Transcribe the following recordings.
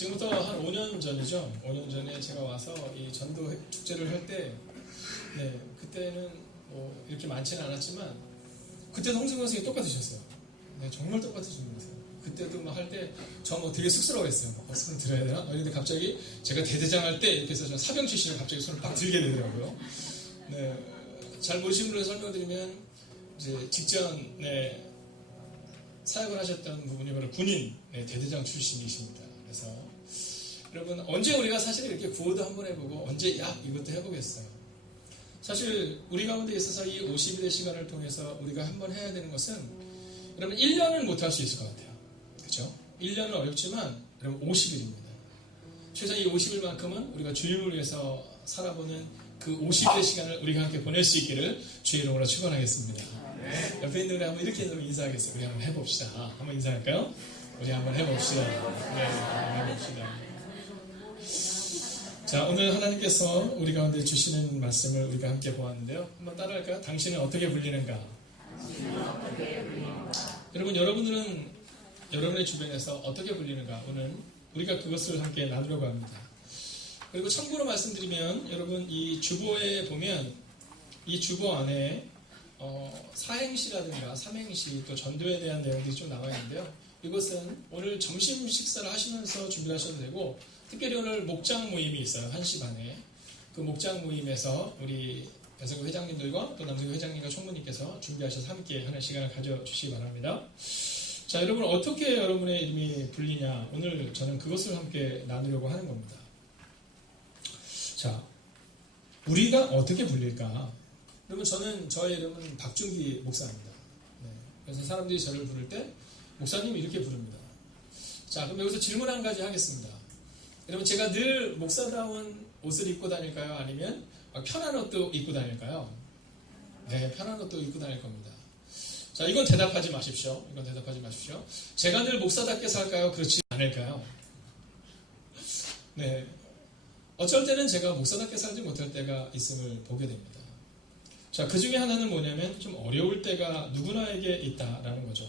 지금부터 한 5년 전이죠. 5년 전에 제가 와서 이 전도 축제를 할 때, 그때는 뭐 이렇게 많지는 않았지만, 그때도 홍승권 선생님이 똑같으셨어요. 정말 똑같으신 분이세요. 그때도 막 할 때, 저 뭐 되게 쑥스러워했어요. 손을 들어야 되나? 근데 갑자기 제가 대대장 할 때 이렇게 해서 저 사병 출신을 갑자기 손을 빡 들게 되더라고요. 잘 모르시는 분을 설명드리면, 이제 직전에 사역을 하셨던 부분이 바로 군인 대대장 출신이십니다. 그래서 여러분 언제 우리가 사실 이렇게 구호도 한번 해보고 언제 이것도 해보겠어요. 사실 우리 가운데 있어서 이 50일의 시간을 통해서 우리가 한번 해야 되는 것은 여러분 1년은 못할 수 있을 것 같아요. 그렇죠? 1년은 어렵지만 여러분 50일입니다. 최소 이 50일만큼은 우리가 주님을 위해서 살아보는 그 50일의 시간을 우리가 함께 보낼 수 있기를 주의 이름으로 축원하겠습니다. 옆에 있는 우리 한번 이렇게 인사하겠어요. 우리 한번 해봅시다. 한번 인사할까요? 우리 한번 해봅시다. 한번 해봅시다. 자, 오늘 하나님께서 우리 가운데 주시는 말씀을 우리가 함께 보았는데요. 한번 따라할까요? 당신은 어떻게 불리는가? 여러분, 여러분들은 여러분의 주변에서 어떻게 불리는가? 오늘 우리가 그것을 함께 나누려고 합니다. 그리고 참고로 말씀드리면 여러분 이 주보에 보면 이 주보 안에 사행시라든가 삼행시 또 전도에 대한 내용들이 좀 나와 있는데요. 이것은 오늘 점심 식사를 하시면서 준비하셔도 되고 특별히 오늘 목장 모임이 있어요. 1시 반에. 그 목장 모임에서 우리 여성부 회장님들과 또 남성부 회장님과 총무님께서 준비하셔서 함께 하는 시간을 가져주시기 바랍니다. 자, 여러분 어떻게 여러분의 이름이 불리냐? 오늘 저는 그것을 함께 나누려고 하는 겁니다. 자, 우리가 어떻게 불릴까? 여러분 저의 이름은 박준기 목사입니다. 그래서 사람들이 저를 부를 때 목사님 이렇게 부릅니다. 자, 그럼 여기서 질문 한 가지 하겠습니다. 여러분 제가 늘 목사다운 옷을 입고 다닐까요? 아니면 편한 옷도 입고 다닐까요? 네, 편한 옷도 입고 다닐 겁니다. 자, 이건 대답하지 마십시오. 제가 늘 목사답게 살까요? 그렇지 않을까요? 네. 어쩔 때는 제가 목사답게 살지 못할 때가 있음을 보게 됩니다. 자, 그 중에 하나는 뭐냐면 좀 어려울 때가 누구나에게 있다라는 거죠.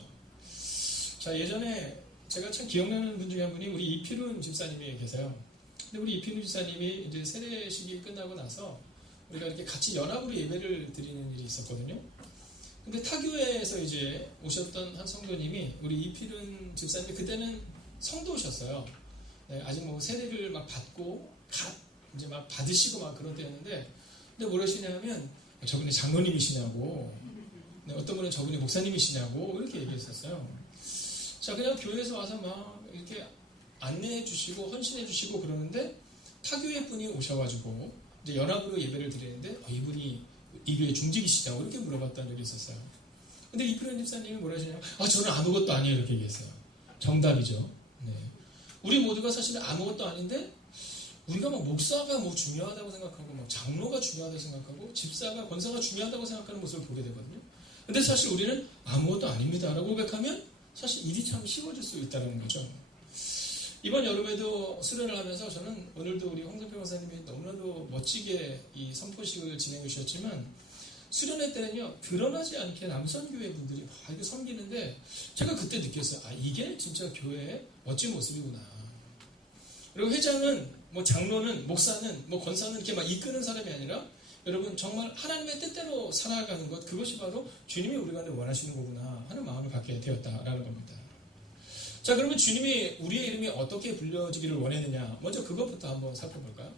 자, 예전에 제가 참 기억나는 분 중에 한 분이 우리 이필훈 집사님이 계세요. 근데 우리 이필훈 집사님이 이제 세례식이 끝나고 나서 우리가 이렇게 같이 연합으로 예배를 드리는 일이 있었거든요. 근데 타교회에서 이제 오셨던 한 성도님이 우리 이필훈 집사님이 그때는 성도셨어요. 네, 아직 뭐 세례를 막 받고 이제 막 받으시고 막 그런 때였는데, 근데 뭐라시냐면 저분이 장로님이시냐고, 네, 어떤 분은 저분이 목사님이시냐고 이렇게 얘기했었어요. 자, 그냥 교회에서 와서 막 이렇게 안내해 주시고 헌신해 주시고 그러는데 타교회 분이 오셔가지고 이제 연합으로 예배를 드리는데 이분이 이 교회 중직이시냐고 이렇게 물어봤던 적이 있었어요. 근데 이필훈 집사님이 뭐라시냐면 저는 아무것도 아니에요 이렇게 얘기했어요. 정답이죠. 네. 우리 모두가 사실 아무것도 아닌데 우리가 막 목사가 뭐 중요하다고 생각하고 막 장로가 중요하다고 생각하고 집사가 권사가 중요하다고 생각하는 모습을 보게 되거든요. 근데 사실 우리는 아무것도 아닙니다 라고 고백하면 사실 일이 참 쉬워질 수 있다는 거죠. 이번 여름에도 수련을 하면서 저는 오늘도 우리 홍성표 권사님이 너무나도 멋지게 이 선포식을 진행해 주셨지만 수련회 때는요 드러나지 않게 남선교회 분들이 막 이렇게 섬기는데 제가 그때 느꼈어요. 이게 진짜 교회의 멋진 모습이구나. 그리고 회장은 뭐 장로는 목사는 뭐 권사는 이렇게 막 이끄는 사람이 아니라 여러분 정말 하나님의 뜻대로 살아가는 것, 그것이 바로 주님이 우리 가운데 원하시는 거구나 하는 마음을 갖게 되었다라는 겁니다. 자, 그러면 주님이 우리의 이름이 어떻게 불려지기를 원했느냐, 먼저 그것부터 한번 살펴볼까요?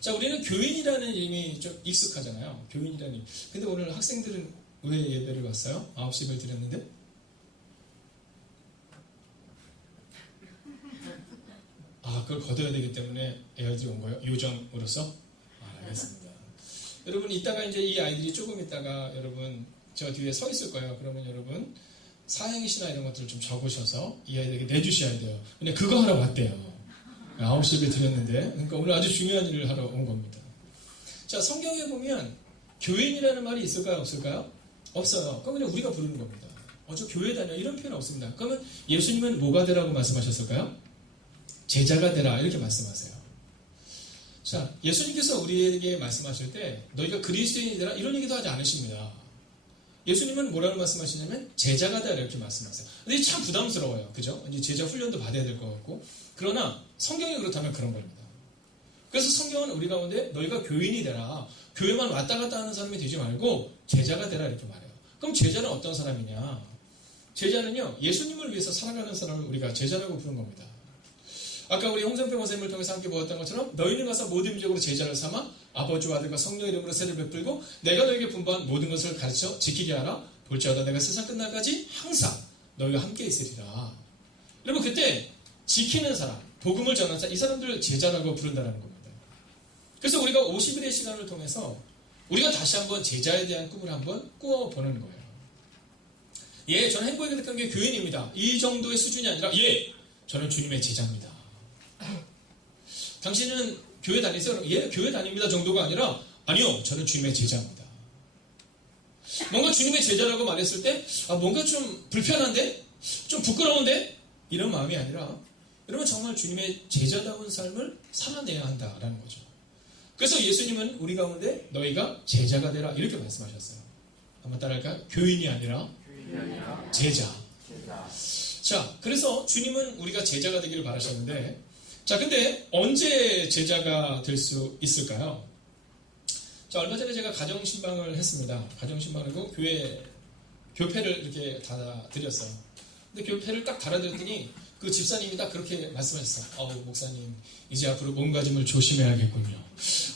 자, 우리는 교인이라는 이름이 좀 익숙하잖아요. 교인이라는 이름. 근데 오늘 학생들은 왜 예배를 왔어요? 9시 예배를 드렸는데? 그걸 거둬야 되기 때문에 애들이 온 거예요? 요정으로서? 알겠습니다. 여러분 이따가 이제 이 아이들이 조금 있다가 여러분 저 뒤에 서 있을 거예요. 그러면 여러분 사행시나 이런 것들을 좀 적으셔서 이 아이들에게 내주셔야 돼요. 근데 그거 하러 왔대요. 9시 예배 드렸는데. 그러니까 오늘 아주 중요한 일을 하러 온 겁니다. 자, 성경에 보면 교인이라는 말이 있을까요? 없을까요? 없어요. 그럼 그냥 우리가 부르는 겁니다. 저 교회 다녀 이런 표현 없습니다. 그러면 예수님은 뭐가 되라고 말씀하셨을까요? 제자가 되라 이렇게 말씀하세요. 자, 예수님께서 우리에게 말씀하실 때 너희가 그리스도인이 되라 이런 얘기도 하지 않으십니다. 예수님은 뭐라고 말씀하시냐면 제자가 되라 이렇게 말씀하세요. 근데 이게 참 부담스러워요. 그죠? 이제 제자 훈련도 받아야 될 것 같고. 그러나 성경이 그렇다면 그런 겁니다. 그래서 성경은 우리 가운데 너희가 교인이 되라. 교회만 왔다 갔다 하는 사람이 되지 말고 제자가 되라 이렇게 말해요. 그럼 제자는 어떤 사람이냐? 제자는요, 예수님을 위해서 살아가는 사람을 우리가 제자라고 부르는 겁니다. 아까 우리 홍성평 원생님을 통해서 함께 보았던 것처럼 너희는 가서 모든 민족으로 제자를 삼아 아버지와 아들과 성령 이름으로 세를 베풀고 내가 너에게 분부한 모든 것을 가르쳐 지키게 하라. 볼지어다 내가 세상 끝날까지 항상 너희와 함께 있으리라. 여러분 그때 지키는 사람, 복음을 전하는 사람, 이 사람들을 제자라고 부른다는 겁니다. 그래서 우리가 50일의 시간을 통해서 우리가 다시 한번 제자에 대한 꿈을 한번 꾸어보는 거예요. 예, 저는 행복하게 택한 게 교인입니다. 이 정도의 수준이 아니라 예, 저는 주님의 제자입니다. 당신은 교회 다니세요? 예, 교회 다닙니다 정도가 아니라 아니요, 저는 주님의 제자입니다. 뭔가 주님의 제자라고 말했을 때 뭔가 좀 불편한데? 좀 부끄러운데? 이런 마음이 아니라 여러분 정말 주님의 제자다운 삶을 살아내야 한다라는 거죠. 그래서 예수님은 우리 가운데 너희가 제자가 되라 이렇게 말씀하셨어요. 한번 따라할까요? 교인이 아니라 제자. 자, 그래서 주님은 우리가 제자가 되기를 바라셨는데 자, 근데 언제 제자가 될 수 있을까요? 자, 얼마 전에 제가 가정신방을 했습니다. 가정신방하고 교회 교패를 이렇게 달아드렸어요. 근데 교패를 딱 달아드렸더니 그 집사님이 딱 그렇게 말씀하셨어요. 목사님, 이제 앞으로 몸가짐을 조심해야겠군요.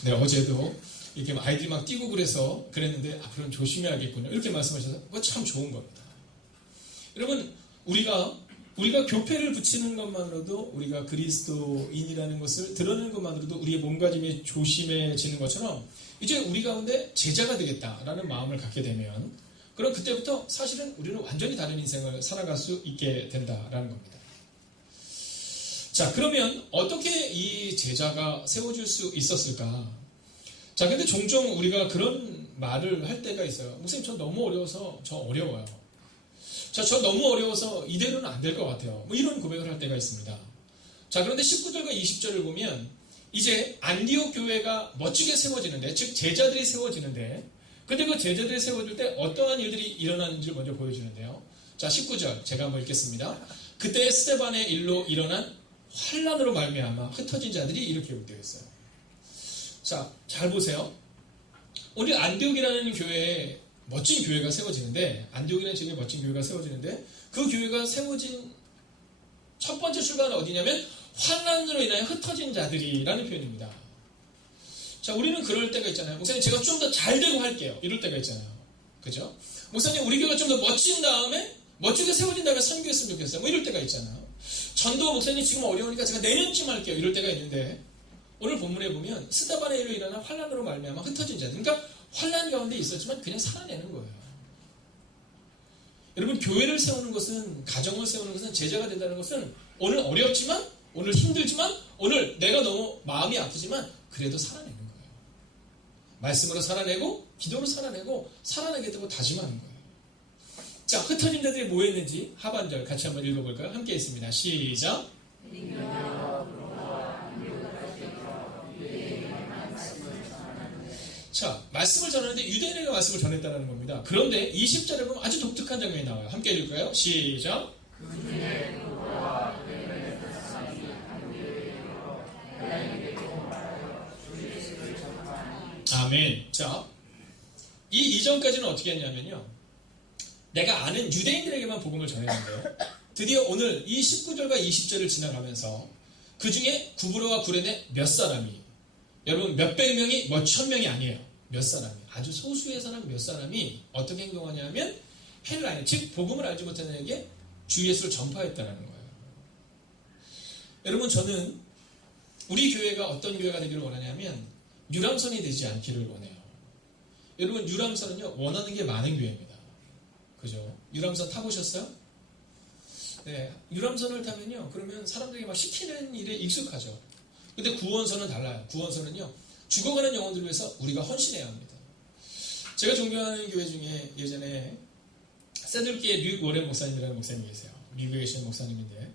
네, 어제도 이렇게 아이들이 막 뛰고 그랬는데 앞으로는 조심해야겠군요. 이렇게 말씀하셔서 그거 참 좋은 겁니다. 여러분, 우리가 교패를 붙이는 것만으로도 우리가 그리스도인이라는 것을 드러내는 것만으로도 우리의 몸가짐이 조심해지는 것처럼 이제 우리 가운데 제자가 되겠다라는 마음을 갖게 되면 그럼 그때부터 사실은 우리는 완전히 다른 인생을 살아갈 수 있게 된다라는 겁니다. 자, 그러면 어떻게 이 제자가 세워질 수 있었을까? 자, 근데 종종 우리가 그런 말을 할 때가 있어요. 목사님, 저 너무 어려워서 저 어려워요. 자, 저 너무 어려워서 이대로는 안 될 것 같아요. 뭐 이런 고백을 할 때가 있습니다. 자, 그런데 19절과 20절을 보면 이제 안디옥 교회가 멋지게 세워지는데, 즉 제자들이 세워지는데, 근데 그 제자들이 세워질 때 어떠한 일들이 일어나는지를 먼저 보여주는데요. 자, 19절 제가 한번 읽겠습니다. 그때 스데반의 일로 일어난 환난으로 말미암아 흩어진 자들이 이렇게 되어 있어요. 자, 잘 보세요. 오늘 안디옥이라는 교회에 멋진 교회가 세워지는데, 안디옥이라는 지역에 멋진 교회가 세워지는데, 그 교회가 세워진 첫 번째 출발은 어디냐면 환난으로 인하여 흩어진 자들이라는 표현입니다. 자, 우리는 그럴 때가 있잖아요. 목사님, 제가 좀 더 잘 되고 할게요. 이럴 때가 있잖아요. 그죠? 목사님, 우리 교회가 좀 더 멋진 다음에 멋지게 세워진 다음에 선교했으면 좋겠어요. 뭐 이럴 때가 있잖아요. 전도 목사님 지금 어려우니까 제가 내년쯤 할게요. 이럴 때가 있는데 오늘 본문에 보면 스데반의 일로 일어난 환난으로 말미암아 흩어진 자들. 그러니까 환난 가운데 있었지만 그냥 살아내는 거예요. 여러분, 교회를 세우는 것은, 가정을 세우는 것은, 제자가 된다는 것은 오늘 어렵지만, 오늘 힘들지만, 오늘 내가 너무 마음이 아프지만 그래도 살아내는 거예요. 말씀으로 살아내고 기도로 살아내고 살아내게 되고 다짐하는 거예요. 자, 흩어진 자들이 뭐 했는지 하반절 같이 한번 읽어볼까요? 함께 있습니다. 시작. 자, 말씀을 전하는데 유대인에게 말씀을 전했다는 겁니다. 그런데 20절에 보면 아주 독특한 장면이 나와요. 함께 읽을까요? 시작. 아멘. 자, 이 이전까지는 어떻게 했냐면요, 내가 아는 유대인들에게만 복음을 전했는데요, 드디어 오늘 이 19절과 20절을 지나가면서 그 중에 구브로와 구레네 몇 사람이, 여러분 몇백 명이 뭐 천명이 아니에요. 몇 사람이, 아주 소수의 사람 몇 사람이 어떻게 행동하냐면 헬라인, 즉 복음을 알지 못하는 에게 주 예수를 전파했다는 거예요. 여러분, 저는 우리 교회가 어떤 교회가 되기를 원하냐면 유람선이 되지 않기를 원해요. 여러분, 유람선은요, 원하는 게 많은 교회입니다. 그죠? 유람선 타보셨어요? 네, 유람선을 타면요, 그러면 사람들이 막 시키는 일에 익숙하죠. 근데 구원선은 달라요. 구원선은요, 죽어가는 영혼들을 위해서 우리가 헌신해야 합니다. 제가 존경하는 교회 중에 예전에 새들기의 류 워렌 목사님이라는 목사님이 계세요. 미국에 계시는 목사님인데,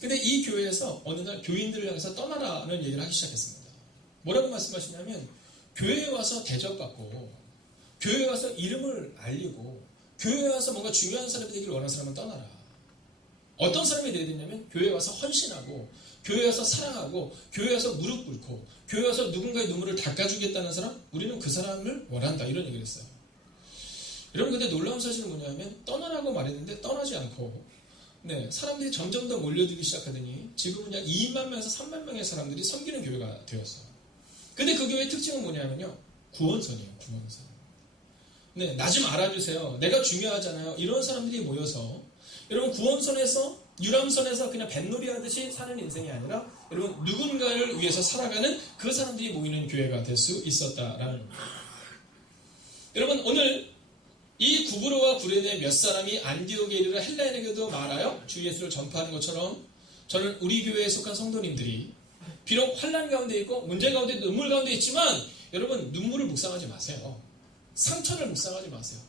근데 이 교회에서 어느 날 교인들을 향해서 떠나라는 얘기를 하기 시작했습니다. 뭐라고 말씀하시냐면, 교회에 와서 대접받고 교회에 와서 이름을 알리고 교회에 와서 뭔가 중요한 사람이 되기를 원하는 사람은 떠나라. 어떤 사람이 되어야 되냐면 교회에 와서 헌신하고 교회에 와서 사랑하고 교회에 와서 무릎 꿇고 교회에 와서 누군가의 눈물을 닦아주겠다는 사람, 우리는 그 사람을 원한다, 이런 얘기를 했어요. 여러분, 근데 놀라운 사실은 뭐냐면 떠나라고 말했는데 떠나지 않고 사람들이 점점 더 몰려들기 시작하더니 지금은 약 2만 명에서 3만 명의 사람들이 섬기는 교회가 되었어요. 근데 그 교회의 특징은 뭐냐면요, 구원선이에요. 구원선. 나 좀 알아주세요, 내가 중요하잖아요, 이런 사람들이 모여서 여러분, 구원선에서 유람선에서 그냥 뱃놀이 하듯이 사는 인생이 아니라 여러분, 누군가를 위해서 살아가는 그 사람들이 모이는 교회가 될 수 있었다라는 겁니다. 여러분, 오늘 이 구브로와 구레네 몇 사람이 안디옥에 이르러 헬라인에게도 말하여 주 예수를 전파하는 것처럼, 저는 우리 교회에 속한 성도님들이 비록 환난 가운데 있고 문제 가운데 눈물 가운데 있지만 여러분, 눈물을 묵상하지 마세요. 상처를 묵상하지 마세요.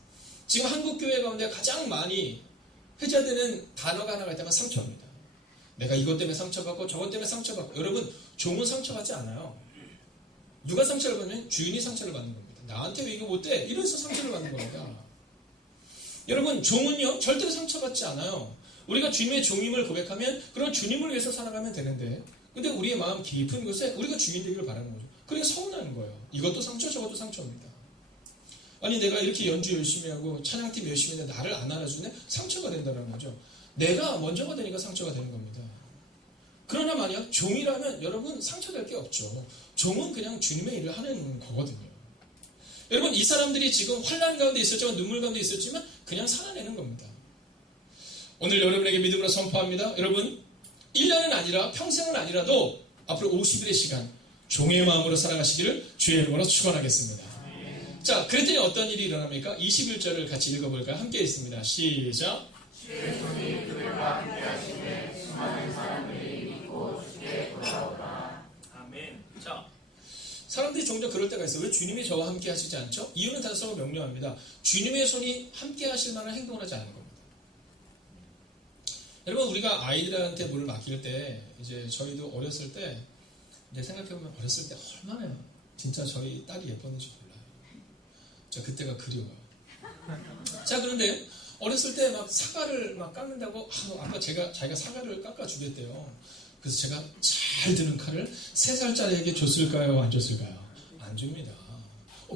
지금 한국 교회 가운데 가장 많이 회자되는 단어가 하나가 있다면 상처입니다. 내가 이것 때문에 상처받고 저것 때문에 상처받고. 여러분, 종은 상처받지 않아요. 누가 상처를 받냐면 주인이 상처를 받는 겁니다. 나한테 왜 이거 못돼? 이래서 상처를 받는 겁니다. 여러분, 종은요 절대로 상처받지 않아요. 우리가 주님의 종임을 고백하면 그런 주님을 위해서 살아가면 되는데, 근데 우리의 마음 깊은 곳에 우리가 주인 되기를 바라는 거죠. 그러니까 서운한 거예요. 이것도 상처, 저것도 상처입니다. 아니, 내가 이렇게 연주 열심히 하고 찬양팀 열심히 했는데 나를 안 알아주네? 상처가 된다는 거죠. 내가 먼저가 되니까 상처가 되는 겁니다. 그러나 만약 종이라면 여러분, 상처될 게 없죠. 종은 그냥 주님의 일을 하는 거거든요. 여러분, 이 사람들이 지금 환난 가운데 있었지만 눈물 가운데 있었지만 그냥 살아내는 겁니다. 오늘 여러분에게 믿음으로 선포합니다. 여러분, 1년은 아니라 평생은 아니라도 앞으로 50일의 시간 종의 마음으로 살아가시기를 주의 이름으로 축원하겠습니다. 자, 그랬더니 어떤 일이 일어납니까? 21절을 같이 읽어볼까요? 함께 있습니다. 시작. 주의 손이 그들과 함께 하시되 수많은 사람들이 믿고 주께 돌아오라. 아멘. 자, 사람들이 종종 그럴 때가 있어요. 왜 주님이 저와 함께 하시지 않죠? 이유는 단순하고 명료합니다. 주님의 손이 함께 하실 만한 행동을 하지 않은 겁니다. 여러분, 우리가 아이들한테 뭘 맡길 때, 이제 저희도 어렸을 때, 이제 생각해보면 어렸을 때 얼마나 진짜 저희 딸이 예뻤는지 몰라요. 저 그때가 그리워요. 자, 그런데 어렸을 때 막 사과를 막 깎는다고, 아까 자기가 사과를 깎아주겠대요. 그래서 제가 잘 드는 칼을 3살짜리에게 줬을까요? 안 줬을까요? 안 줍니다.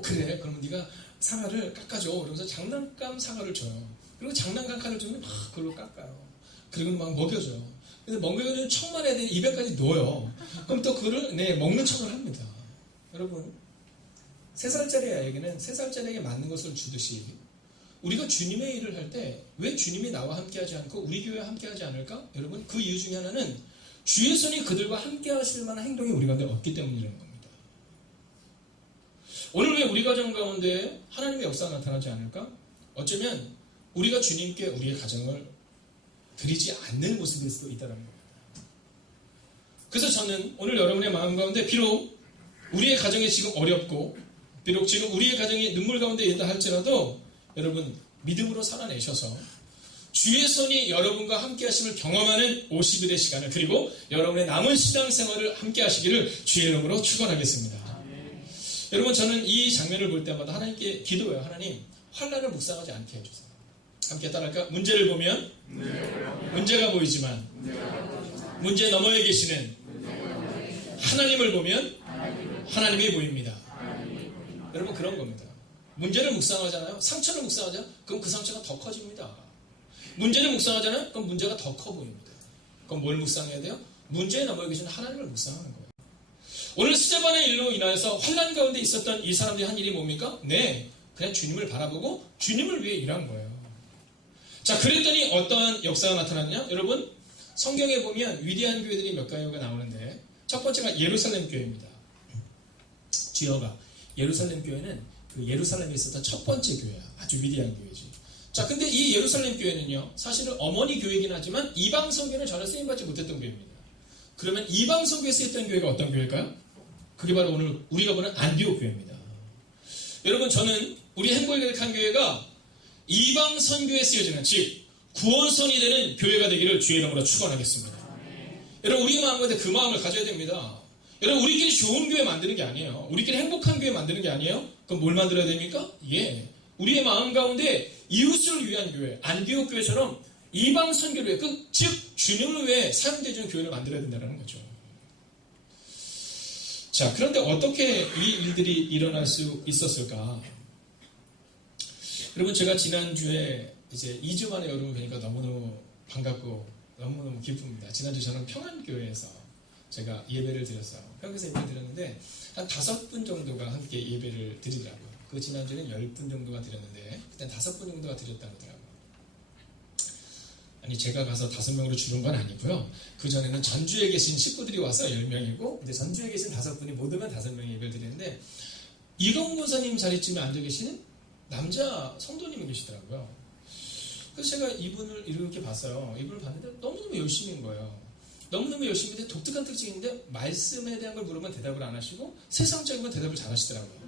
그래? 그러면 네가 사과를 깎아줘. 그러면서 장난감 사과를 줘요. 그리고 장난감 칼을 주면 막 그걸로 깎아요. 그리고 막 먹여줘요. 근데 먹여주는 척만 해야 되니 입에까지 넣어요. 그럼 또 그거를 먹는 척을 합니다. 여러분, 3살짜리 아이에게는 3살짜리에게 맞는 것을 주듯이 우리가 주님의 일을 할 때 왜 주님이 나와 함께하지 않고 우리 교회와 함께하지 않을까? 여러분, 그 이유 중에 하나는 주의 손이 그들과 함께하실 만한 행동이 우리 가운데 없기 때문이라는 겁니다. 오늘 왜 우리 가정 가운데 하나님의 역사가 나타나지 않을까? 어쩌면 우리가 주님께 우리의 가정을 드리지 않는 모습일 수도 있다는 겁니다. 그래서 저는 오늘 여러분의 마음 가운데 비록 우리의 가정이 지금 어렵고 비록 지금 우리의 가정이 눈물 가운데 있다 할지라도 여러분, 믿음으로 살아내셔서 주의 손이 여러분과 함께 하심을 경험하는 50일의 시간을, 그리고 여러분의 남은 신앙생활을 함께 하시기를 주의 이름으로 축원하겠습니다. 여러분, 저는 이 장면을 볼 때마다 하나님께 기도해요. 하나님, 환난을 묵상하지 않게 해주세요. 함께 따라할까? 문제를 보면 문제가 보이지만 문제 너머에 계시는 하나님을 보면 하나님이 보입니다. 여러분, 그런 겁니다. 문제를 묵상하잖아요. 상처를 묵상하잖아요. 그럼 그 상처가 더 커집니다. 문제를 묵상하잖아요. 그럼 문제가 더 커 보입니다. 그럼 뭘 묵상해야 돼요? 문제에 넘어 계시는 하나님을 묵상하는 거예요. 오늘 스데반의 일로 인하여서 환난 가운데 있었던 이 사람들이 한 일이 뭡니까? 그냥 주님을 바라보고 주님을 위해 일한 거예요. 자, 그랬더니 어떠한 역사가 나타났냐? 여러분, 성경에 보면 위대한 교회들이 몇 가지가 나오는데 첫 번째가 예루살렘 교회입니다. 주여가 예루살렘 교회는 그 예루살렘에 있었던 첫 번째 교회야. 아주 위대한 교회지. 자, 근데 이 예루살렘 교회는요, 사실은 어머니 교회이긴 하지만 이방 성교는 전혀 쓰임받지 못했던 교회입니다. 그러면 이방 성교에 쓰였던 교회가 어떤 교회일까요? 그게 바로 오늘 우리가 보는 안디옥 교회입니다. 여러분, 저는 우리 행복의한 교회가 이방 선교에 쓰여지는, 즉 구원선이 되는 교회가 되기를 주의 이름으로 축원하겠습니다. 여러분, 우리 마음 가운데 그 마음을 가져야 됩니다. 여러분, 우리끼리 좋은 교회 만드는 게 아니에요. 우리끼리 행복한 교회 만드는 게 아니에요. 그럼 뭘 만들어야 됩니까? 우리의 마음 가운데 이웃을 위한 교회, 안디옥 교회처럼 이방 선교를 위해, 즉 주님을 위해 사용되어주는 교회를 만들어야 된다는 거죠. 자, 그런데 어떻게 이 일들이 일어날 수 있었을까? 여러분, 제가 지난주에 이제 2주 만에 여러분 뵈니까 너무너무 반갑고 너무너무 기쁩니다. 지난주 저는 평안교회에서 제가 예배를 드렸어요. 평안교회에서 예배를 드렸는데 한 5분 정도가 함께 예배를 드리더라고요. 그 지난주에는 10분 정도가 드렸는데 그때 5분 정도가 드렸다고 하더라고요. 아니, 제가 가서 5명으로 줄은 건 아니고요. 그 전에는 전주에 계신 식구들이 와서 10명이고 이제 전주에 계신 5분이 모두면 5명이 예배를 드리는데 이동 권사님 자리쯤에 앉아 계시는 남자 성도님이 계시더라고요. 그래서 제가 이분을 이렇게 봤어요. 이분을 봤는데 너무너무 열심인 거예요. 너무너무 열심인데 독특한 특징인데 말씀에 대한 걸 물으면 대답을 안 하시고 세상적인 건 대답을 잘 하시더라고요.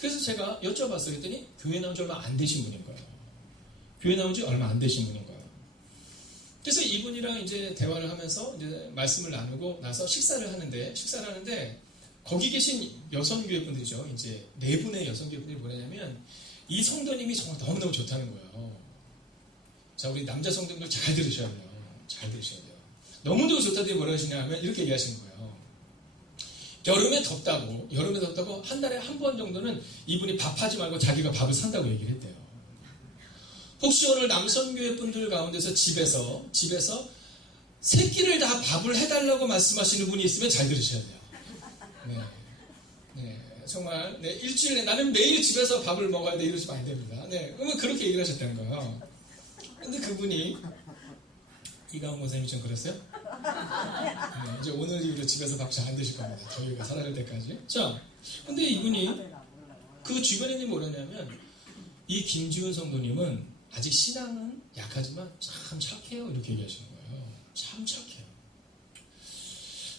그래서 제가 여쭤봤어요. 그랬더니 교회 나온 지 얼마 안 되신 분인 거예요. 교회 나온 지 얼마 안 되신 분인 거예요. 그래서 이분이랑 이제 대화를 하면서 이제 말씀을 나누고 나서 식사를 하는데 거기 계신 여성교회 분들이죠. 이제 4분의 여성교회 분들이 뭐냐면 이 성도님이 정말 너무너무 좋다는 거예요. 자, 우리 남자 성도님들 잘 들으셔야 돼요. 잘 들으셔야 돼요. 너무너무 좋다더니 뭐라 하시냐면 이렇게 얘기하시는 거예요. 여름에 덥다고 한 달에 한 번 정도는 이분이 밥하지 말고 자기가 밥을 산다고 얘기를 했대요. 혹시 오늘 남성교회 분들 가운데서 집에서 새끼를 다 밥을 해달라고 말씀하시는 분이 있으면 잘 들으셔야 돼요. 네, 정말 일주일에 나는 매일 집에서 밥을 먹어야 돼 이러시면 안 됩니다. 네, 그러면 그렇게 얘기를 하셨다는 거예요. 근데 그분이 이가훈 권사님이 좀 그랬어요? 네, 이제 오늘 이후로 집에서 밥 잘 안 드실 겁니다. 저희가 살아갈 때까지. 자, 근데 이분이 그 주변에 있는 게 뭐냐면 이 김지훈 성도님은 아직 신앙은 약하지만 참 착해요. 이렇게 얘기하시는 거예요. 참 착해요.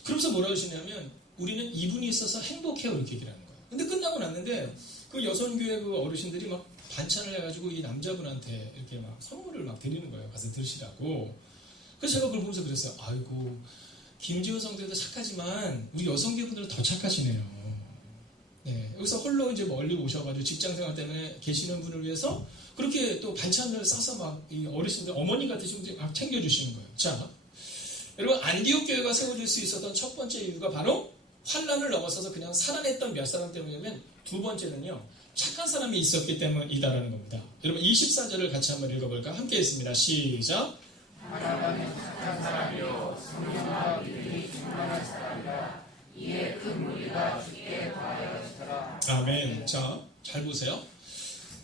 그러면서 뭐라 하시냐면 우리는 이분이 있어서 행복해요. 이렇게 얘기를 하는 거예요. 근데 끝나고 났는데 그 여성교회 그 어르신들이 막 반찬을 해가지고 이 남자분한테 이렇게 막 선물을 막 드리는 거예요. 가서 드시라고. 그래서 제가 그걸 보면서 그랬어요. 아이고, 김지훈 성도도 착하지만 우리 여성교회 분들은 더 착하시네요. 네, 여기서 홀로 이제 멀리 오셔가지고 직장생활 때문에 계시는 분을 위해서 그렇게 또 반찬을 싸서 막 이 어르신들, 어머니 같으신 분들이 막 챙겨주시는 거예요. 자, 여러분, 안디옥 교회가 세워질 수 있었던 첫 번째 이유가 바로 환란을 넘어서서 그냥 살아냈던 몇 사람 때문이면 두 번째는요, 착한 사람이 있었기 때문이다라는 겁니다. 여러분, 24절을 같이 한번 읽어볼까? 함께 읽습니다. 시작. 하나님은 착한 사람이요 성령과 믿음이 충만한 사람이라. 이에 그 무리가 주께 바라시더라. 아멘. 자, 잘 보세요.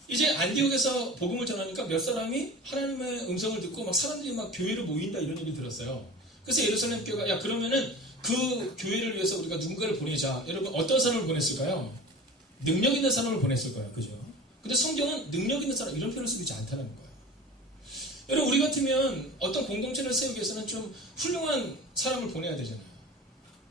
이제 안디옥에서 복음을 전하니까 몇 사람이 하나님의 음성을 듣고 막 사람들이 막 교회로 모인다 이런 얘기 들었어요. 그래서 예루살렘 교회가 야 그러면은 그 교회를 위해서 우리가 누군가를 보내자. 여러분 어떤 사람을 보냈을까요? 능력 있는 사람을 보냈을 거예요. 그죠? 근데 성경은 능력 있는 사람 이런 표현을 쓰고 있지 않다는 거예요. 여러분 우리 같으면 어떤 공동체를 세우기 위해서는 좀 훌륭한 사람을 보내야 되잖아요.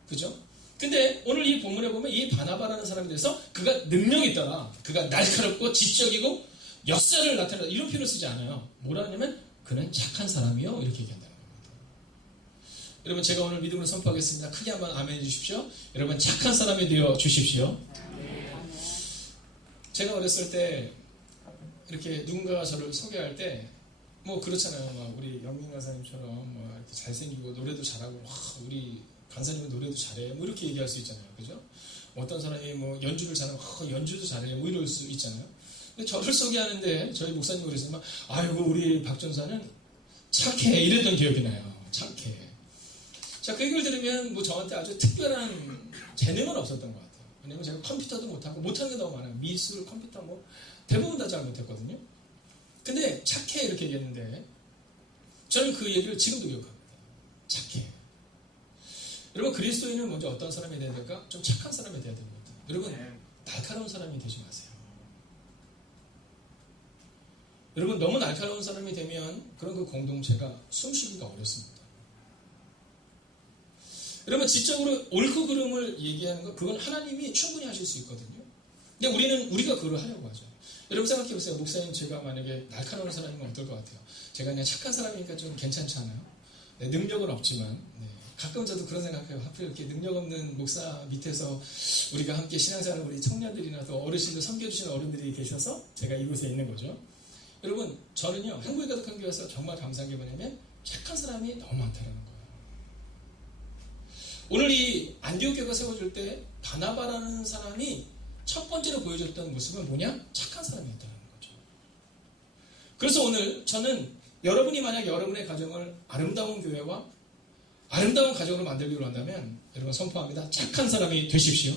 그죠? 근데 오늘 이 본문에 보면 이 바나바라는 사람에 대해서 그가 능력이 있더라. 그가 날카롭고 지적이고 역사를 나타낸다. 이런 표현을 쓰지 않아요. 뭐라 하냐면 그는 착한 사람이요. 이렇게 얘기한다는 겁니다. 여러분 제가 오늘 믿음으로 선포하겠습니다. 크게 한번 아멘 해주십시오. 여러분 착한 사람이 되어 주십시오. 제가 어렸을 때 이렇게 누군가가 저를 소개할 때 뭐 그렇잖아요. 막 우리 영민 간사님처럼 뭐 이렇게 잘생기고 노래도 잘하고 와, 우리 간사님은 노래도 잘해 뭐 이렇게 얘기할 수 있잖아요. 그죠? 어떤 사람이 뭐 연주를 잘하면 연주도 잘해 뭐 이럴 수 있잖아요. 근데 저를 소개하는데 저희 목사님 그랬으면 아이고 우리 박 전사는 착해 이랬던 기억이 나요. 착해. 자, 그 얘기를 들으면 뭐 저한테 아주 특별한 재능은 없었던 것 같아요. 왜냐면 제가 컴퓨터도 못하고 못하는 게 너무 많아요. 미술, 컴퓨터 뭐 대부분 다 잘 못했거든요. 근데 착해 이렇게 얘기했는데 저는 그 얘기를 지금도 기억합니다. 착해. 여러분 그리스도인은 먼저 어떤 사람이 돼야 될까? 좀 착한 사람이 돼야 됩니다. 여러분 날카로운 사람이 되지 마세요. 여러분 너무 날카로운 사람이 되면 그런 그 공동체가 숨쉬기가 어렵습니다. 여러분 지적으로 옳고 그름을 얘기하는 거 그건 하나님이 충분히 하실 수 있거든요. 근데 우리가 그걸 하려고 하죠. 여러분 생각해보세요. 목사님 제가 만약에 날카로운 사람이면 어떨 것 같아요? 제가 그냥 착한 사람이니까 좀 괜찮지 않아요? 네, 능력은 없지만 가끔 저도 그런 생각해요. 하필 이렇게 능력 없는 목사 밑에서 우리가 함께 신앙생활을 우리 청년들이나 또 어르신들 섬겨주시는 어른들이 계셔서 제가 이곳에 있는 거죠. 여러분, 저는요, 한국에 가득한 교회에서 정말 감사한 게 뭐냐면 착한 사람이 너무 많다는 거예요. 오늘 이 안디옥 교회가 세워질 때 바나바라는 사람이 첫 번째로 보여줬던 모습은 뭐냐? 착한 사람이었다는 거죠. 그래서 오늘 저는 여러분이 만약 여러분의 가정을 아름다운 교회와 아름다운 가정으로 만들기로 한다면 여러분 선포합니다. 착한 사람이 되십시오.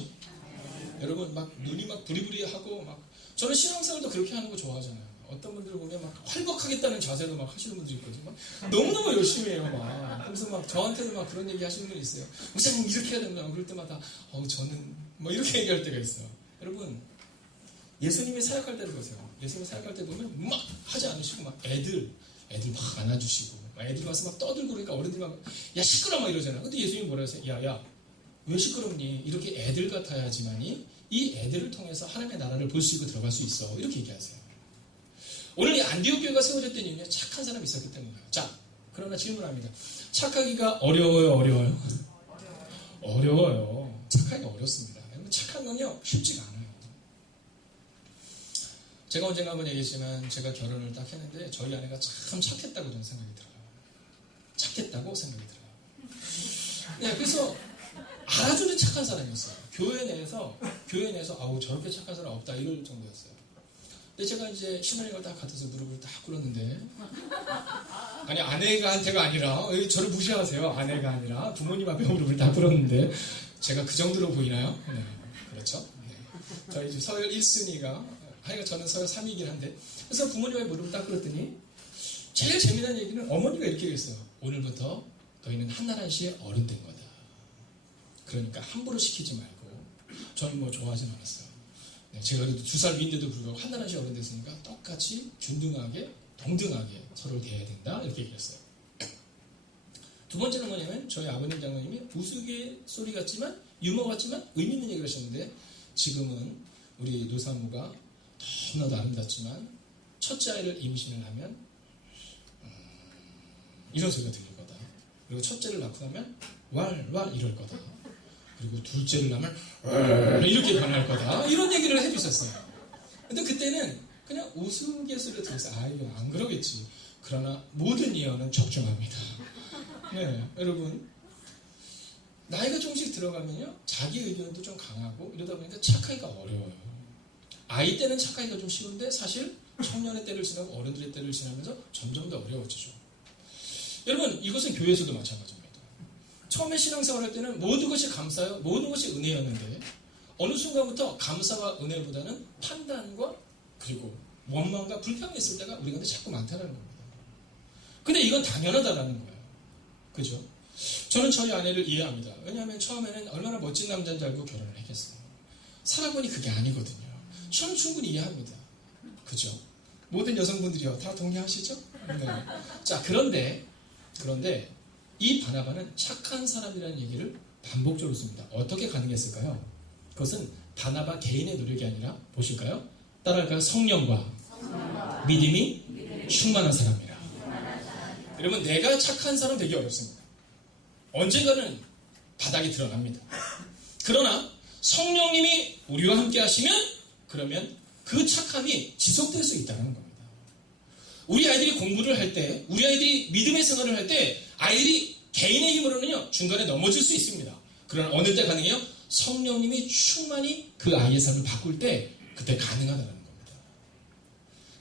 여러분 막 눈이 막 부리부리하고 막 저는 신앙생활도 그렇게 하는 거 좋아하잖아요. 어떤 분들 보면 막 활복하겠다는 자세로 막 하시는 분들이 있거든요. 막 너무너무 열심히 해요. 막. 그래서 막 저한테도 막 그런 얘기 하시는 분이 있어요. 목사님 이렇게 해야 된다. 그럴 때마다 저는 뭐 이렇게 얘기할 때가 있어요. 여러분 예수님이 사역할 때를 보세요. 예수님이 사역할 때 보면 막 하지 않으시고 막 애들 막 안아주시고 막 애들 와서 막 떠들고 그러니까 어른들이 막 야 시끄러 막 이러잖아. 근데 예수님이 뭐라 하세요? 야 왜 시끄럽니? 이렇게 애들 같아야지만이 이 애들을 통해서 하나님의 나라를 볼 수 있고 들어갈 수 있어. 이렇게 얘기하세요. 오늘 이 안디옥 교회가 세워졌던 이유는 착한 사람이 있었기 때문이에요. 자, 그러나 질문합니다. 착하기가 어려워요? 어려워요. 착하기가 어렵습니다. 착한 건요 쉽지가 않아요. 제가 언젠가 한번 얘기했지만 제가 결혼을 딱 했는데 저희 아내가 참 착했다고 저는 생각이 들어요. 착했다고 생각이 들어요. 네, 그래서 알아주는 착한 사람이었어요. 교회 내에서 아우 저렇게 착한 사람 없다 이럴 정도였어요. 근데 제가 이제 신혼여행을 딱 같아서 무릎을 딱 꿇었는데 아니 아내가한테가 아니라 왜 저를 무시하세요? 아내가 아니라 부모님 앞에 무릎을 딱 꿇었는데 제가 그 정도로 보이나요? 네, 그렇죠. 네. 저희 집 서열 1순위가 하여간 저는 서열 3위이긴 한데 그래서 부모님 앞에 무릎을 딱 꿇었더니 제일 재미난 얘기는 어머니가 이렇게 얘기했어요. 오늘부터 너희는 한나라시의 어른 된 거다. 그러니까 함부로 시키지 말고 저는 뭐 좋아하진 않았어요. 네, 제가 그래도 2살 위인데도 불구하고 한나라시 어른 됐으니까 똑같이 균등하게 동등하게 서로를 대해야 된다 이렇게 얘기했어요. 두 번째는 뭐냐면 저희 아버님 장모님이 우스갯소리 같지만 유머 같지만 의미 있는 얘기를 하셨는데 지금은 우리 노사모가 너무나도 아름답지만 첫째 아이를 임신을 하면 이런 소리가 들릴 거다. 그리고 첫째를 낳고 나면 왈왈 이럴 거다. 그리고 둘째를 낳으면 이렇게 변할 거다. 이런 얘기를 해주셨어요. 근데 그때는 그냥 우스갯소리를 들었어요. 이거 안 그러겠지. 그러나 모든 예언은 적중합니다. 네, 여러분 나이가 조금씩 들어가면요 자기 의견도 좀 강하고 이러다 보니까 착하기가 어려워요. 아이 때는 착하기가 좀 쉬운데 사실 청년의 때를 지나고 어른들의 때를 지나면서 점점 더 어려워지죠. 여러분 이것은 교회에서도 마찬가지입니다. 처음에 신앙생활 할 때는 모든 것이 감사요 모든 것이 은혜였는데 어느 순간부터 감사와 은혜보다는 판단과 그리고 원망과 불평이 있을 때가 우리 가운데 자꾸 많다는 겁니다. 근데 이건 당연하다라는 거예요. 그죠? 저는 저희 아내를 이해합니다. 왜냐하면 처음에는 얼마나 멋진 남자인 줄 알고 결혼을 했겠어요. 살아보니 그게 아니거든요. 저는 충분히 이해합니다. 그죠? 모든 여성분들이요 다 동의하시죠? 네. 자 그런데 이 바나바는 착한 사람이라는 얘기를 반복적으로 씁니다. 어떻게 가능했을까요? 그것은 바나바 개인의 노력이 아니라 보실까요? 따라할까요? 성령과 믿음이 충만한 사람이라. 여러분 내가 착한 사람 되기 어렵습니다. 언젠가는 바닥이 드러납니다. 그러나 성령님이 우리와 함께 하시면 그러면 그 착함이 지속될 수 있다는 겁니다. 우리 아이들이 공부를 할 때 우리 아이들이 믿음의 생활을 할 때 아이들이 개인의 힘으로는요 중간에 넘어질 수 있습니다. 그러나 어느 때 가능해요? 성령님이 충만히 그 아이의 삶을 바꿀 때 그때 가능하다는 겁니다.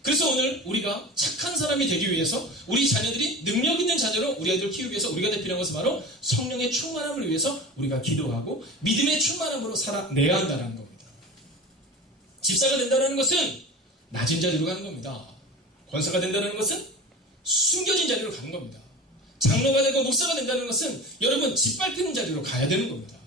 그래서 오늘 우리가 착한 사람이 되기 위해서 우리 자녀들이 능력 있는 자녀로 우리 아이들을 키우기 위해서 우리가 대필한 것은 바로 성령의 충만함을 위해서 우리가 기도하고 믿음의 충만함으로 살아내야 한다는 겁니다. 집사가 된다는 것은 낮은 자리로 가는 겁니다. 권사가 된다는 것은 숨겨진 자리로 가는 겁니다. 장로가 되고 목사가 된다는 것은 여러분 짓밟히는 자리로 가야 되는 겁니다.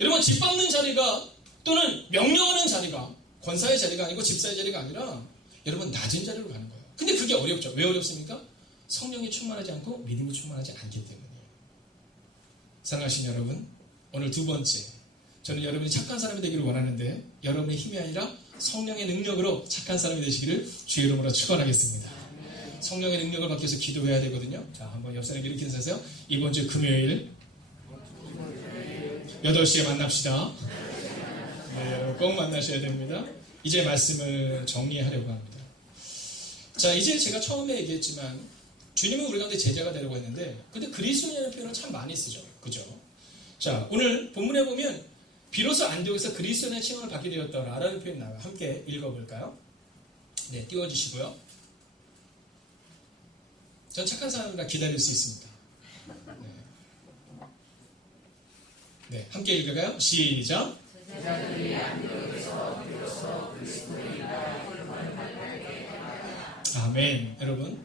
여러분 짓밟는 자리가 또는 명령하는 자리가 권사의 자리가 아니고 집사의 자리가 아니라 여러분 낮은 자리로 가는 거예요. 근데 그게 어렵죠. 왜 어렵습니까? 성령이 충만하지 않고 믿음이 충만하지 않기 때문이에요. 사랑하신 여러분, 오늘 두 번째, 저는 여러분이 착한 사람이 되기를 원하는데 여러분의 힘이 아니라 성령의 능력으로 착한 사람이 되시기를 주의 이름으로 축원하겠습니다. 성령의 능력을 받기 위해서 기도해야 되거든요. 자, 한번 옆 사람에게 이렇게 인사하세요. 이번 주 금요일 8시에 만납시다. 네, 꼭 만나셔야 됩니다. 이제 말씀을 정리하려고 합니다. 자, 이제 제가 처음에 얘기했지만 주님은 우리 가운데 제자가 되려고 했는데 근데 그리스도인이라는 표현을 참 많이 쓰죠. 그죠? 자, 오늘 본문에 보면 비로소 안디옥에서 그리스도인의 칭함을 받게 되었더라라는 표현이 나와요. 함께 읽어볼까요? 네, 띄워주시고요. 전 착한 사람이라 기다릴 수 있습니다. 네, 함께 읽을까요? 시작. 아멘. 여러분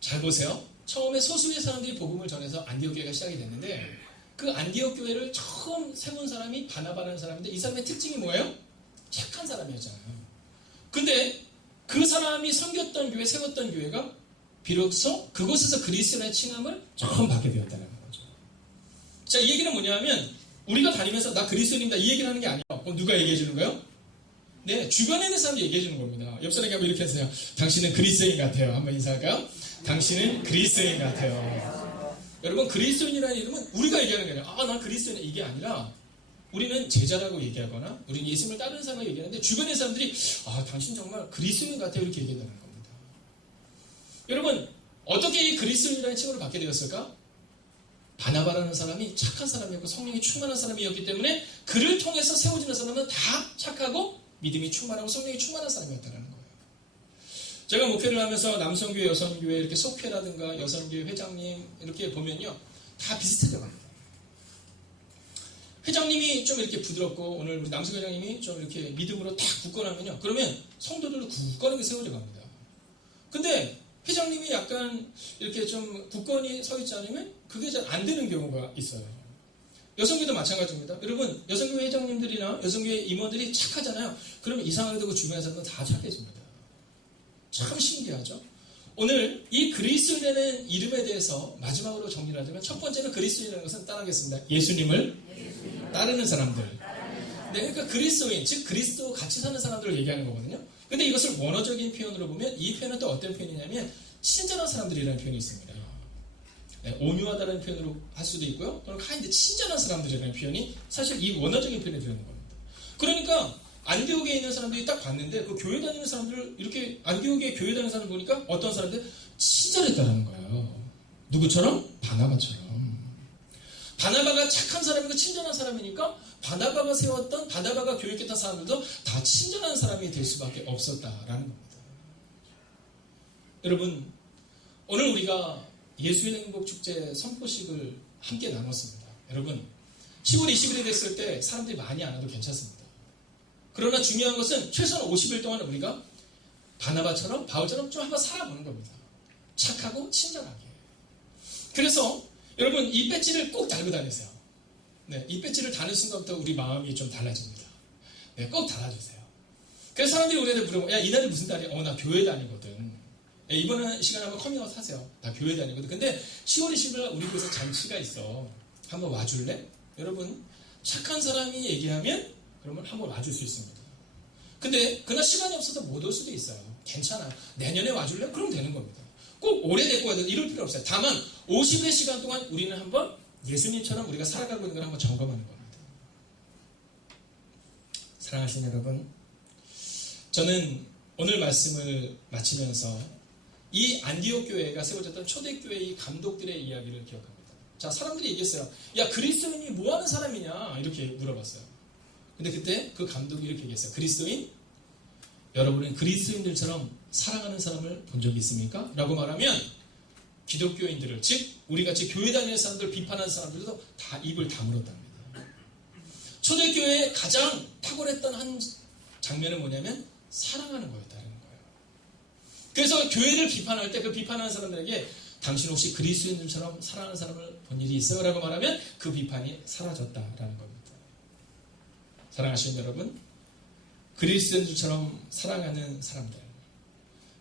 잘 보세요. 처음에 소수의 사람들이 복음을 전해서 안디옥 교회가 시작이 됐는데 그 안디옥 교회를 처음 세운 사람이 바나바라는 사람인데 이 사람의 특징이 뭐예요? 착한 사람이었잖아요. 근데 그 사람이 섬겼던 교회, 세웠던 교회가 비로소 그곳에서 그리스도의 칭함을 처음 받게 되었다는 거죠. 자, 이 얘기는 뭐냐면 우리가 다니면서 나 그리스도인이다 이 얘기를 하는 게 아니에요. 그럼 누가 얘기해 주는 거예요? 네, 주변에 있는 사람이 얘기해 주는 겁니다. 옆 사람에게 한번 이렇게 하세요. 당신은 그리스도인 같아요. 한번 인사할까요? 당신은 그리스도인 같아요. 여러분, 그리스도인이라는 이름은 우리가 얘기하는 게 아니라 아, 난 그리스도인 이게 아니라 우리는 제자라고 얘기하거나 우리는 예수님을 따르는 사람을 얘기하는데 주변의 사람들이 아, 당신 정말 그리스도인 같아요 이렇게 얘기한다는 겁니다. 여러분, 어떻게 이 그리스도인이라는 칭호를 받게 되었을까? 바나바라는 사람이 착한 사람이었고 성령이 충만한 사람이었기 때문에 그를 통해서 세워지는 사람은 다 착하고 믿음이 충만하고 성령이 충만한 사람이었다는 거예요. 제가 목회를 하면서 남성교회, 여성교회 이렇게 속회라든가 여성교회 회장님 이렇게 보면요 다 비슷해져갑니다. 회장님이 좀 이렇게 부드럽고 오늘 우리 남성 회장님이 좀 이렇게 믿음으로 딱 굳건하면요 그러면 성도들도 굳건하게 세워져 갑니다. 근데 회장님이 약간 이렇게 좀 굳건히 서 있지 않으면 그게 잘 안 되는 경우가 있어요. 여성교회도 마찬가지입니다. 여러분, 여성교회 회장님들이나 여성교회 임원들이 착하잖아요. 그러면 이상하게도 그 주변의 사람들은 다 착해집니다. 참 신기하죠? 오늘 이 그리스도인이라는 이름에 대해서 마지막으로 정리를 하자면 첫 번째는 그리스도인이라는 것은 따라하겠습니다. 예수님을 따르는 사람들. 네, 그러니까 그리스도인, 즉 그리스도 같이 사는 사람들을 얘기하는 거거든요. 근데 이것을 원어적인 표현으로 보면 이 표현은 또 어떤 표현이냐면 친절한 사람들이라는 표현이 있습니다. 네, 온유하다는 표현으로 할 수도 있고요. 또는 카인드 친절한 사람들이라는 표현이 사실 이 원어적인 표현에 들어있는 겁니다. 그러니까 안디옥에 있는 사람들이 딱 봤는데 그 교회 다니는 사람들을 이렇게 안디옥에 교회 다니는 사람을 보니까 어떤 사람들 친절했다는 거예요. 누구처럼? 바나바처럼. 바나바가 착한 사람이고 친절한 사람이니까 바나바가 세웠던 바나바가 교육했던 사람들도 다 친절한 사람이 될 수밖에 없었다라는 겁니다. 여러분, 오늘 우리가 예수의 행복 축제 선포식을 함께 나눴습니다. 여러분, 10월 20일이 됐을 때 사람들이 많이 안 와도 괜찮습니다. 그러나 중요한 것은 최소한 50일 동안 우리가 바나바처럼 바울처럼 좀 한번 살아보는 겁니다. 착하고 친절하게. 그래서 여러분 이 배지를 꼭 달고 다니세요. 네, 이 배지를 다는 순간부터 우리 마음이 좀 달라집니다. 네, 꼭 달아주세요. 그래서 사람들이 우리한테 물어보면 야, 이날이 무슨 달이야? 나 교회 다니거든. 네, 이번 시간에 한번 커밍아웃 하세요. 나 교회 다니거든. 근데 10월 20일 우리 교회에서 잔치가 있어. 한번 와줄래? 여러분, 착한 사람이 얘기하면 그러면 한번 와줄 수 있습니다. 근데 그날 시간이 없어서 못 올 수도 있어요. 괜찮아. 내년에 와줄래? 그럼 되는 겁니다. 꼭 오래 데리고 와야 돼. 이럴 필요 없어요. 다만 50의 시간 동안 우리는 한번 예수님처럼 우리가 살아가고 있는 걸 한번 점검하는 겁니다. 사랑하시는 여러분, 저는 오늘 말씀을 마치면서 이 안디옥 교회가 세워졌던 초대교회의 감독들의 이야기를 기억합니다. 자, 사람들이 얘기했어요. 야, 그리스도인이 뭐 하는 사람이냐? 이렇게 물어봤어요. 근데 그때 그 감독이 이렇게 얘기했어요. 그리스도인? 여러분은 그리스도인들처럼 사랑하는 사람을 본 적이 있습니까? 라고 말하면 기독교인들을, 즉 우리 같이 교회 다니는 사람들 비판하는 사람들도 다 입을 다물었답니다. 초대교회의 가장 탁월했던 한 장면은 뭐냐면 사랑하는 거였다는 거예요. 그래서 교회를 비판할 때 그 비판하는 사람들에게 당신 혹시 그리스도인들처럼 사랑하는 사람을 본 일이 있어요? 라고 말하면 그 비판이 사라졌다라는 겁니다. 사랑하시는 여러분, 그리스도인들처럼 사랑하는 사람들,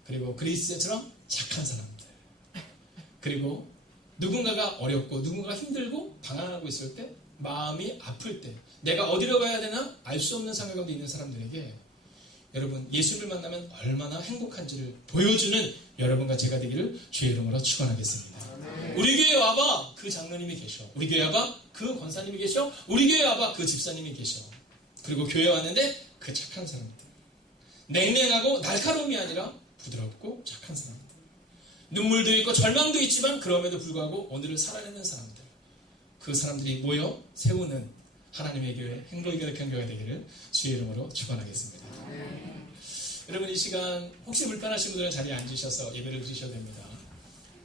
그리고 그리스도인처럼 착한 사람들, 그리고 누군가가 어렵고 누군가가 힘들고 방황하고 있을 때, 마음이 아플 때, 내가 어디로 가야 되나 알 수 없는 상황 가운데 있는 사람들에게 여러분 예수를 만나면 얼마나 행복한지를 보여주는 여러분과 제가 되기를 주의 이름으로 축원하겠습니다. 우리 교회 와봐 그 장로님이 계셔. 우리 교회 와봐 그 권사님이 계셔. 우리 교회 와봐 그 집사님이 계셔. 그리고 교회 왔는데 그 착한 사람들. 냉랭하고 날카로움이 아니라 부드럽고 착한 사람들. 눈물도 있고 절망도 있지만 그럼에도 불구하고 오늘을 살아내는 사람들. 그 사람들이 모여 세우는 하나님의 교회 행복이 가득한 교회가 되기를 주의 이름으로 축원하겠습니다. 여러분 이 시간 혹시 불편하신 분들은 자리에 앉으셔서 예배를 드리셔도 됩니다.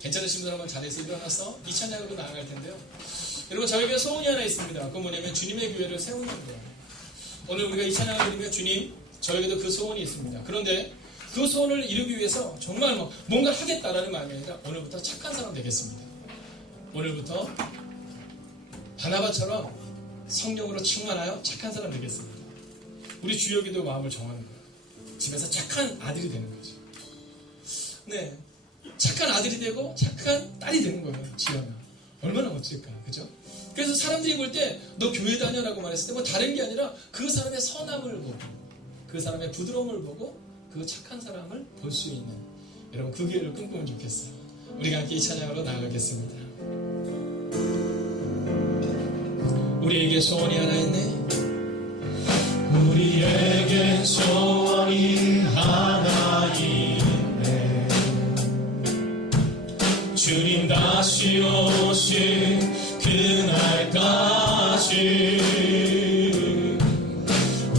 괜찮으신 분들은 한번 자리에서 일어나서 이 찬양으로 나아갈 텐데요. 여러분 저에게 소원이 하나 있습니다. 그건 뭐냐면 주님의 교회를 세우는 거예요. 오늘 우리가 이 찬양을 드리면 주님 저에게도 그 소원이 있습니다. 그런데 그 소원을 이루기 위해서 정말 뭔가를 하겠다라는 마음이 아니라 오늘부터 착한 사람 되겠습니다. 오늘부터 바나바처럼 성령으로 충만하여 착한 사람 되겠습니다. 우리 주역이도 마음을 정하는 거예요. 집에서 착한 아들이 되는 거죠. 네, 착한 아들이 되고 착한 딸이 되는 거예요. 지연아. 얼마나 멋질까, 그죠? 그래서 사람들이 볼 때 너 교회 다녀라고 말했을 때 뭐 다른 게 아니라 그 사람의 선함을 보고 그 사람의 부드러움을 보고 그 착한 사람을 볼 수 있는 여러분 그 교회를 꿈꾸면 좋겠어요. 우리가 함께 이 찬양으로 나아가겠습니다. 우리에게 소원이 하나 있네. 우리에게 소원이 하나 있네. 주님 다시 오실 그날까지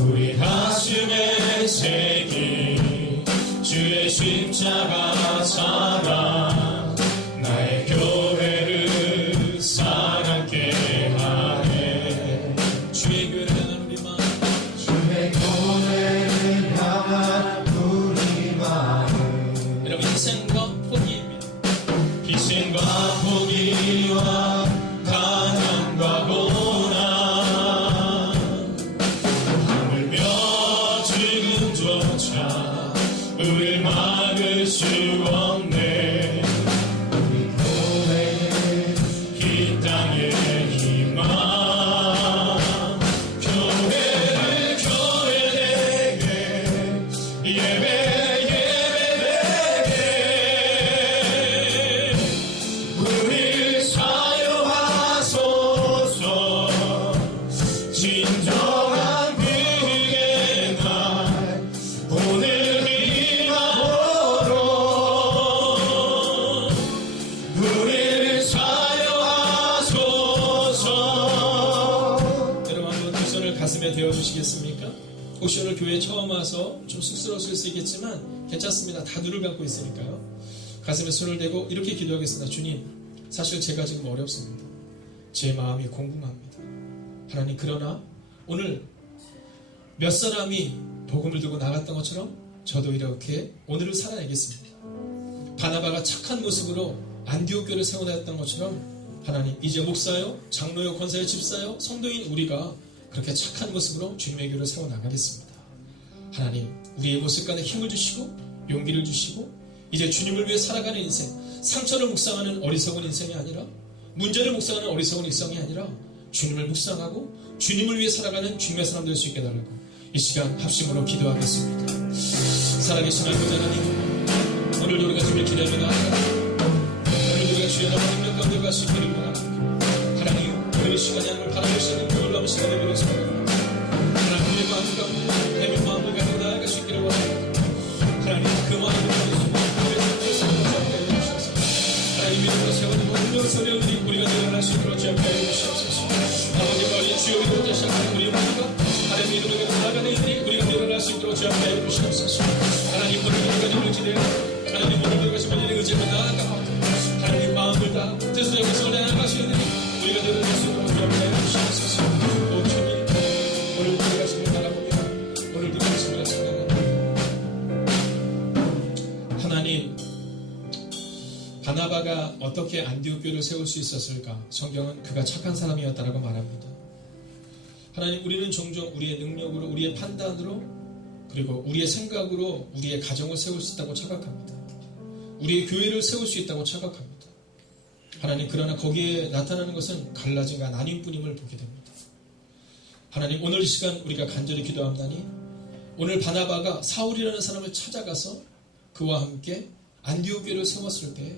우리 가슴에 새긴 주의 십자가 사랑 나의 교회를 사랑케 하네. 주의 교회를 향한 우리 마음, 주의 교회를 향한 우리 마음. 여러분 희생과 포기입니다. 희생과 포기와 가난과 고난 하물며 죽음조차 우릴 막을 수 없네. 우리 교회의 이 땅의 희망 교회를 교회되게 예배 우릴 사용하소서. 진정한 그의 날 오늘 임하도록 우릴 사용하소서. 여러분 한번 두 손을 가슴에 대어주시겠습니까? 혹시 오늘 교회에 처음 와서 좀 쑥스러우실 수 있겠지만 괜찮습니다. 다 눈을 감고 있으니까요. 가슴에 손을 대고 이렇게 기도하겠습니다. 주님, 사실 제가 지금 어렵습니다. 제 마음이 공공합니다. 하나님, 그러나 오늘 몇 사람이 복음을 들고 나갔던 것처럼 저도 이렇게 오늘을 살아내겠습니다. 바나바가 착한 모습으로 안디옥 교회를 세워놨던 것처럼 하나님, 이제 목사요, 장로요, 권사요, 집사요, 성도인 우리가 그렇게 착한 모습으로 주님의 교회를 세워나가겠습니다. 하나님, 우리의 모습 가운데 힘을 주시고 용기를 주시고 이제 주님을 위해 살아가는 인생, 상처를 묵상하는 어리석은 인생이 아니라 문제를 묵상하는 어리석은 인생이 아니라 주님을 묵상하고 주님을 위해 살아가는 주님의 사람 될 수 있게 달라고 이 시간 합심으로 기도하겠습니다. 살아계신 하나님, 오늘도 우리가 주님을 기다리며 나아가고 오늘도 우리가 주의 하나님의 가운데 갈 수 있기를 원합니다. 하나님, 오늘 이 시간이 하나님을 바라볼 수 있는 놀라운 시간이 되기를 소원합니다. 하나님의 마음 가운데 내 마음을 가지고 나아갈 수 있기를 원합니다. 하나님, 그 마음을 가지고 하나님 믿음으로 세워두고 운명선의 우리가 내려갈 수 있도록 주여 하여 주시옵소서. 아버지 빨리 주여기부터 시작하는 우리 모두가 하나님 믿음으로 나아가는 이들이 우리가 내려갈 수 있도록 주여 하여 주시옵소서. 하나님 오늘 우리가 의지되어 하나님 오늘 우리가 지금 의지로 나아가고 하나님 마음을 다 뜻을 향해서 나아갈 수 있는 우리가 내려갈 수 있도록 주여 하여 주시옵소서. 오 주님, 오늘 우리가 지금 바라보며 오늘 우리가 지금 생각합니다. 하나님, 바나바가 어떻게 안디옥 교회를 세울 수 있었을까? 성경은 그가 착한 사람이었다라고 말합니다. 하나님, 우리는 종종 우리의 능력으로, 우리의 판단으로, 그리고 우리의 생각으로 우리의 가정을 세울 수 있다고 착각합니다. 우리의 교회를 세울 수 있다고 착각합니다. 하나님, 그러나 거기에 나타나는 것은 갈라짐과 나뉜뿐임을 보게 됩니다. 하나님, 오늘 이 시간 우리가 간절히 기도합나니 오늘 바나바가 사울이라는 사람을 찾아가서 그와 함께 안디옥 교회를 세웠을 때,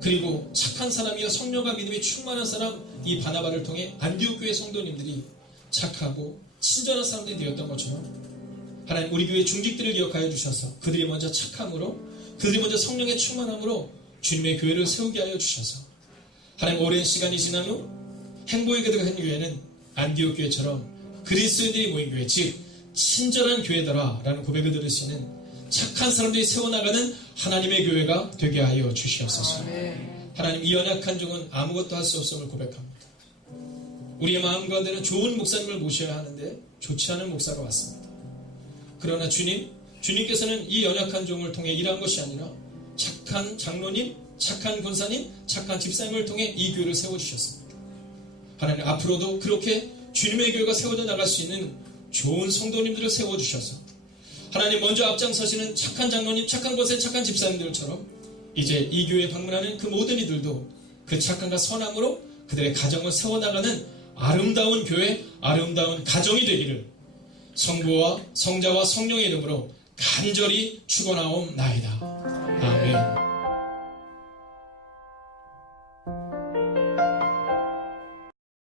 그리고 착한 사람이여 성령과 믿음이 충만한 사람 이 바나바를 통해 안디옥 교회 성도님들이 착하고 친절한 사람들이 되었던 것처럼 하나님 우리 교회 중직들을 기억하여 주셔서 그들이 먼저 착함으로, 그들이 먼저 성령의 충만함으로 주님의 교회를 세우게 하여 주셔서 하나님 오랜 시간이 지난 후 행복에 가득한 교회는 안디옥 교회처럼 그리스도인들이 모인 교회, 즉 친절한 교회더라 라는 고백을 들을 수 있는 착한 사람들이 세워나가는 하나님의 교회가 되게 하여 주시옵소서. 하나님 이 연약한 종은 아무것도 할 수 없음을 고백합니다. 우리의 마음 가운데는 좋은 목사님을 모셔야 하는데 좋지 않은 목사가 왔습니다. 그러나 주님께서는 이 연약한 종을 통해 일한 것이 아니라 착한 장로님, 착한 권사님, 착한 집사님을 통해 이 교회를 세워주셨습니다. 하나님 앞으로도 그렇게 주님의 교회가 세워져 나갈 수 있는 좋은 성도님들을 세워주셔서 하나님 먼저 앞장서시는 착한 장로님, 착한 권사님, 착한 집사님들처럼 이제 이 교회에 방문하는 그 모든 이들도 그 착함과 선함으로 그들의 가정을 세워나가는 아름다운 교회, 아름다운 가정이 되기를 성부와 성자와 성령의 이름으로 간절히 축원하옵나이다. 아멘.